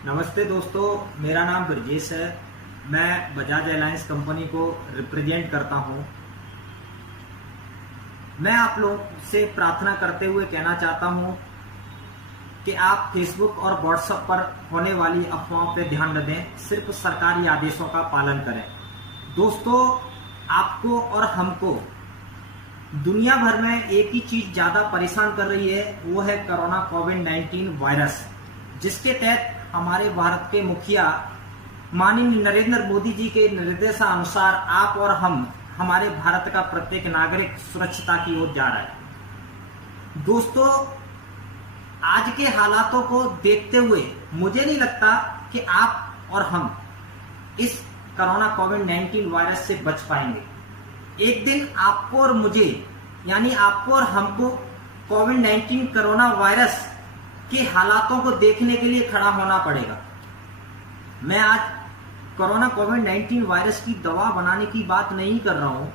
नमस्ते दोस्तों, मेरा नाम ब्रजेश है। मैं बजाज एलायंस कंपनी को रिप्रेजेंट करता हूं। मैं आप लोग से प्रार्थना करते हुए कहना चाहता हूं कि आप फेसबुक और व्हाट्सएप पर होने वाली अफवाहों पर ध्यान न दें, सिर्फ सरकारी आदेशों का पालन करें। दोस्तों, आपको और हमको दुनिया भर में एक ही चीज ज्यादा परेशान कर रही है, वो है कोरोना कोविड-19 वायरस, जिसके तहत हमारे भारत के मुखिया माननीय नरेंद्र मोदी जी के निर्देशानुसार आप और हम, हमारे भारत का प्रत्येक नागरिक सुरक्षिता की ओर जा रहा है। दोस्तों, आज के हालातों को देखते हुए मुझे नहीं लगता कि आप और हम इस कोरोना कोविड-19 वायरस से बच पाएंगे। एक दिन आपको और मुझे, यानी आपको और हमको कोविड-19 कोरोना वायरस के हालातों को देखने के लिए खड़ा होना पड़ेगा। मैं आज कोरोना कोविड-19 वायरस की दवा बनाने की बात नहीं कर रहा हूं।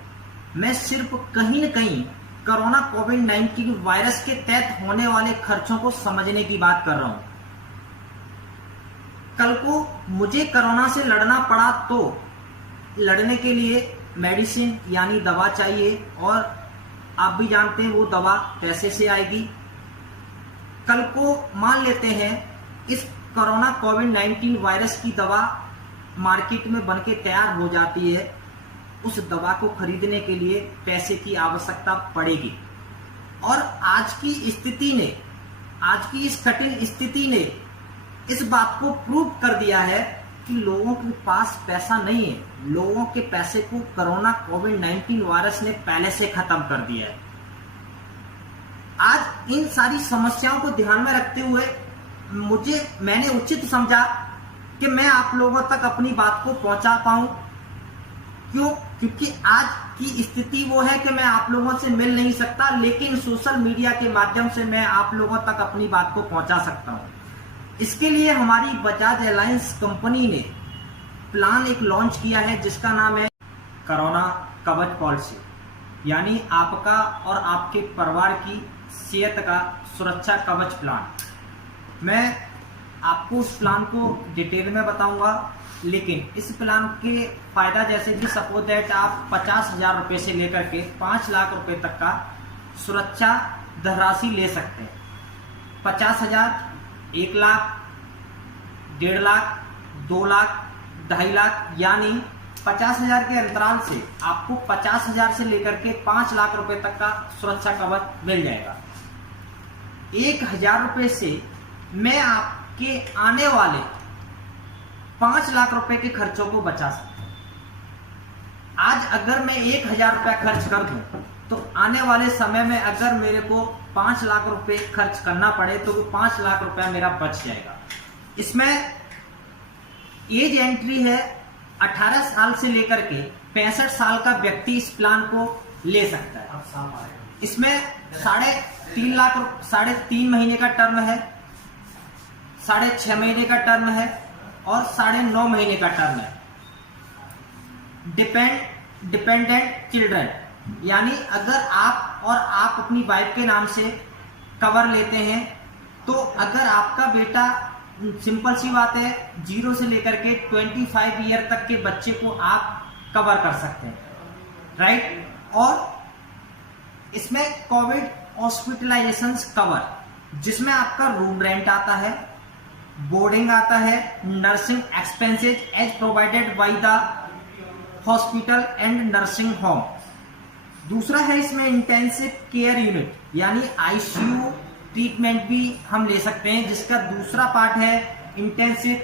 मैं सिर्फ कहीं न कहीं कोरोना कोविड-19 वायरस के तहत होने वाले खर्चों को समझने की बात कर रहा हूं। कल को मुझे कोरोना से लड़ना पड़ा तो लड़ने के लिए मेडिसिन यानी दवा चाहिए, और आप भी जानते हैं वो दवा पैसे से आएगी। कल को मान लेते हैं इस कोरोना कोविड-19 वायरस की दवा मार्केट में बनके तैयार हो जाती है, उस दवा को खरीदने के लिए पैसे की आवश्यकता पड़ेगी। और आज की इस कठिन स्थिति ने इस बात को प्रूव कर दिया है कि लोगों के पास पैसा नहीं है। लोगों के पैसे को कोरोना कोविड-19 वायरस ने पहले से खत्म कर दिया है। आज इन सारी समस्याओं को ध्यान में रखते हुए मैंने उचित समझा कि मैं आप लोगों तक अपनी बात को पहुंचा पाऊं। क्योंकि आज की स्थिति वो है कि मैं आप लोगों से मिल नहीं सकता, लेकिन सोशल मीडिया के माध्यम से मैं आप लोगों तक अपनी बात को पहुंचा सकता हूं। इसके लिए हमारी बजाज एलायंस कंपनी ने प्लान एक लॉन्च किया है, जिसका नाम है कोरोना कवच पॉलिसी, यानी आपका और आपके परिवार की सेहत का सुरक्षा कवच प्लान। मैं आपको उस प्लान को डिटेल में बताऊंगा, लेकिन इस प्लान के फायदा जैसे कि सपोज दैट आप 50,000 रुपये से लेकर के 5 लाख रुपए तक का सुरक्षा धनराशि ले सकते हैं। 50,000, 1 लाख, 1.5 लाख, 2 लाख, 2.5 लाख, यानी 50,000 के अंतराल से आपको 50,000 से लेकर के 5 लाख रुपए तक का सुरक्षा कवच मिल जाएगा। 1,000 रुपए से मैं आपके आने वाले 5 लाख रुपए के खर्चों को बचा सकता हूं। आज अगर मैं 1,000 रुपया खर्च कर दूं तो आने वाले समय में अगर मेरे को 5 लाख रुपए खर्च करना पड़े तो वो 5 लाख रुपया मेरा बच जाएगा। इसमें एज एंट्री है 18 साल से लेकर के 65 साल का व्यक्ति इस प्लान को ले सकता है। इसमें 3.5 महीने का टर्म है, 6.5 महीने का टर्म है और 9.5 महीने का टर्म है। डिपेंडेंट चिल्ड्रन, यानी अगर आप और आप अपनी वाइफ के नाम से कवर लेते हैं तो अगर आपका बेटा, सिंपल सी बात है, 0 से लेकर के 25 ईयर तक के बच्चे को आप कवर कर सकते हैं, राइट। और इसमें कोविड हॉस्पिटलाइजेशन कवर, जिसमें आपका रूम रेंट आता है, बोर्डिंग आता है, nursing expenses as provided by the hospital and nursing home. दूसरा है इसमें इंटेंसिव केयर यूनिट, यानी आईसीयू ट्रीटमेंट भी हम ले सकते हैं, जिसका दूसरा पार्ट है intensive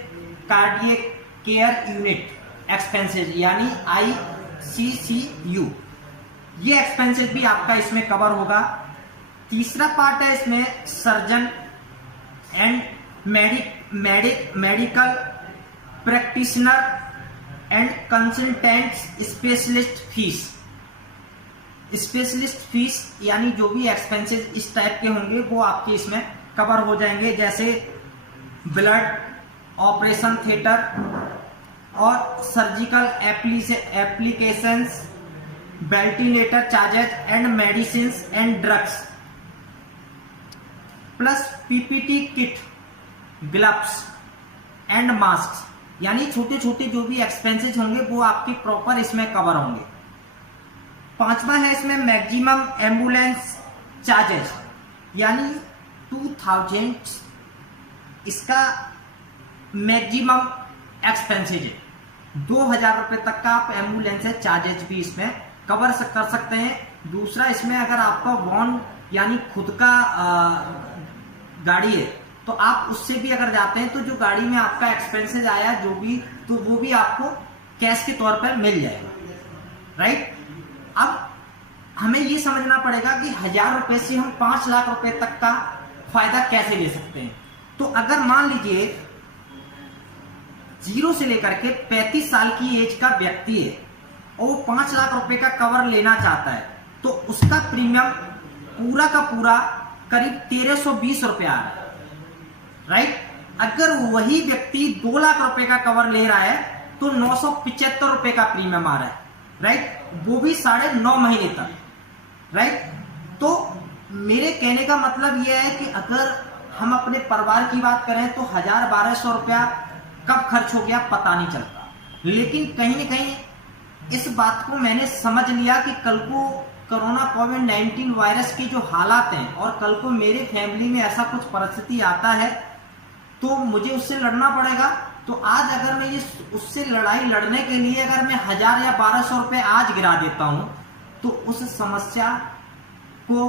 cardiac care unit expenses, यानी ICCU। ये एक्सपेंसेज भी आपका इसमें कवर होगा। तीसरा पार्ट है इसमें surgeon and medical practitioner and consultant specialist fees, यानी जो भी एक्सपेंसेस इस टाइप के होंगे वो आपके इसमें कवर हो जाएंगे, जैसे ब्लड, ऑपरेशन थिएटर और surgical applications, ventilator charges and medicine and drugs, plus PPT kit, gloves and mask, यानी छोटे छोटे जो भी एक्सपेंसेस होंगे वो आपके प्रॉपर इसमें कवर होंगे। पांचवा है इसमें मैक्सिमम एम्बुलेंस चार्जेस, यानी 2000 इसका मैक्सिमम एक्सपेंसेज है। 2000 रुपए तक का आप एम्बुलेंस चार्जेज भी इसमें कवर कर सकते हैं। दूसरा, इसमें अगर आपका वॉन यानी खुद का गाड़ी है तो आप उससे भी अगर जाते हैं तो जो गाड़ी में आपका एक्सपेंसेज आया जो भी, तो वो भी आपको कैश के तौर पर मिल जाएगा, राइट। अब हमें ये समझना पड़ेगा कि 1000 रुपए से हम 5 लाख रुपए तक का फायदा कैसे ले सकते हैं। तो अगर मान लीजिए 0 से लेकर के 35 साल की एज का व्यक्ति है और वो 5 लाख रुपए का कवर लेना चाहता है तो उसका प्रीमियम पूरा का पूरा करीब 1320 रुपए आ रहा है, राइट। अगर वही व्यक्ति 2 लाख रुपए का कवर ले रहा है तो 975 रुपए का प्रीमियम आ रहा है, राइट, वो भी 9.5 महीने तक, राइट। तो मेरे कहने का मतलब यह है कि अगर हम अपने परिवार की बात करें तो 1000-1200 रुपया कब खर्च हो गया पता नहीं चलता, लेकिन कहीं ना कहीं इस बात को मैंने समझ लिया कि कल को कोरोना कोविड-19 वायरस की जो हालात हैं और कल को मेरे फैमिली में ऐसा कुछ परिस्थिति आता है तो मुझे उससे लड़ना पड़ेगा। तो आज अगर मैं ये उससे लड़ाई लड़ने के लिए अगर मैं 1000 या 1200 रुपए आज गिरा देता हूं तो उस समस्या को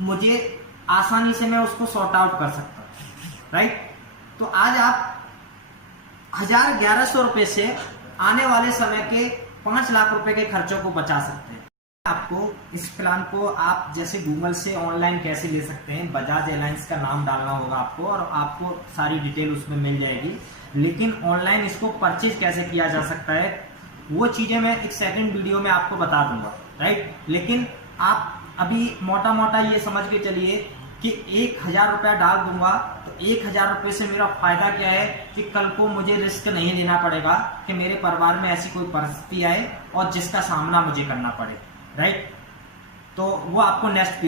मुझे आसानी से मैं उसको सॉर्ट आउट कर सकता हूं, राइट। तो आज आप 1000-1100 रुपए से आने वाले समय के 5 लाख रुपए के खर्चों को बचा सकते हैं। आपको इस प्लान को आप जैसे गूगल से ऑनलाइन कैसे ले सकते हैं, बजाज एलायंस का नाम डालना होगा आपको और आपको सारी डिटेल उसमें मिल जाएगी। लेकिन ऑनलाइन इसको परचेज कैसे किया जा सकता है वो चीजें मैं एक सेकंड वीडियो में आपको बता दूंगा, राइट। लेकिन आप अभी मोटा मोटा ये समझ के चलिए कि 1000 रुपया डाल दूंगा तो 1000 रुपये से मेरा फायदा क्या है कि कल को मुझे रिस्क नहीं लेना पड़ेगा कि मेरे परिवार में ऐसी कोई परिस्थिति आए और जिसका सामना मुझे करना पड़े, राइट। तो वो आपको नेक्स्ट